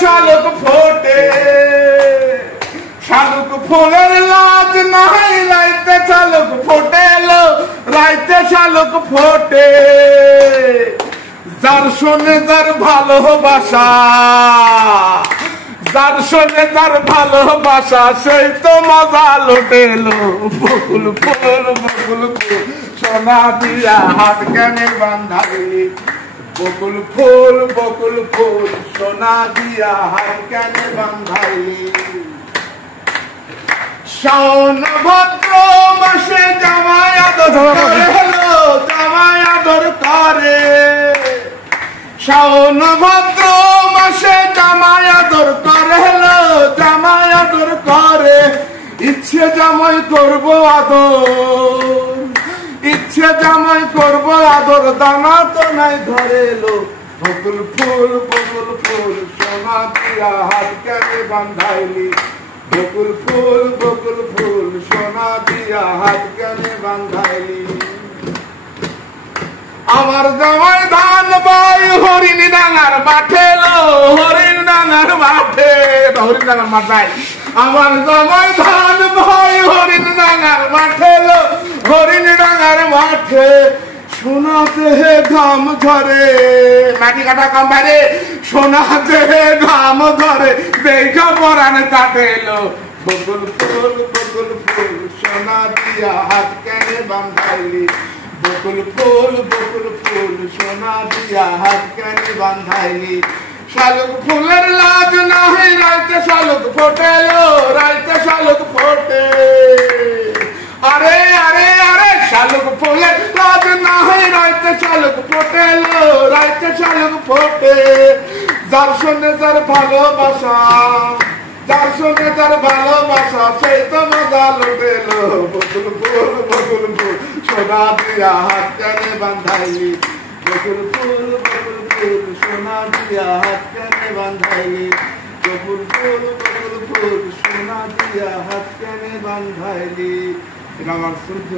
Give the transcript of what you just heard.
শালুক ফোটে, শালুক ফুলের লাজ নাই রাইতে শালুক ফোটে লো, রাইতে শালুক ফোটে। যার শোনে যার ভালোবাসা, যার শোনে যার ভালোবাসা, সেই তো মজা লুটেলো। বকুল ফুল বকুল ফুল সোনা দিয়া হাত কানে বান্ধাইলি, বকুল ফুল সোনা দিয়া হাত কানে বান্ধাইলি। শাওন ভাদ্র মাসে জামাই আদর হলো, জামাই আদর করে। শাওন ভাদ্র মাসে জামাই আদর করে হলো, জামাই আদর করে। ইচ্ছে জামাই করব আদর, ইচ্ছে জামাই করব আদর, দানা তো নাই ধরে এলো। বকুল ফুল সোনা দিয়া হাত কানে বান্ধাইলি, বকুল ফুল সোনা দিয়া হাত কানে বান্ধাইলি। আমার জামাই ধান বাই হরিণ ডাঙার মাঠে লো, হরিণ ডাঙার মাঠে, হরিণ ডাঙার মাথায়। আমার জামাই ধান ভাই হরিণ ডাঙার মাঠে লো, হরিণ ডাঙার মাঠে। সোনাতে হে ঘাম ঝরে, মাটি কাটা কাম বাইরে, সোনাতে হে ঘাম ধরে, দেখা পরানে কাটে এলো। বকুল ফুল সোনা দিয়া হাত কানে বান্ধাইলি, বকুল ফুল সোনা দিয়া হাত কানে বান্ধাইলি। শালুক ফুলের লাজ নাহি রাইতে শালুক ফোটে লো, রাইতে শালুক ফোটে। আরে আরে আরে শালুক ফুলের লাজ নাহি রাইতে শালুক ফোটে লো, রাইতে শালুক ফোটে। যার সঙ্গে যার ভালোবাসা, যার সঙ্গে যার ভালোবাসা, সেই তো মজা লুটেলো। বকুল ফুল সোনা দিয়া হাত কানে বান্ধাইলি, বকুল ফুল সোনা দিয়া হাত কানে বান্ধাইলি, বকুল ফুল সোনা দিয়া হাত কানে বান্ধাইলি। এটা আমার সূর্য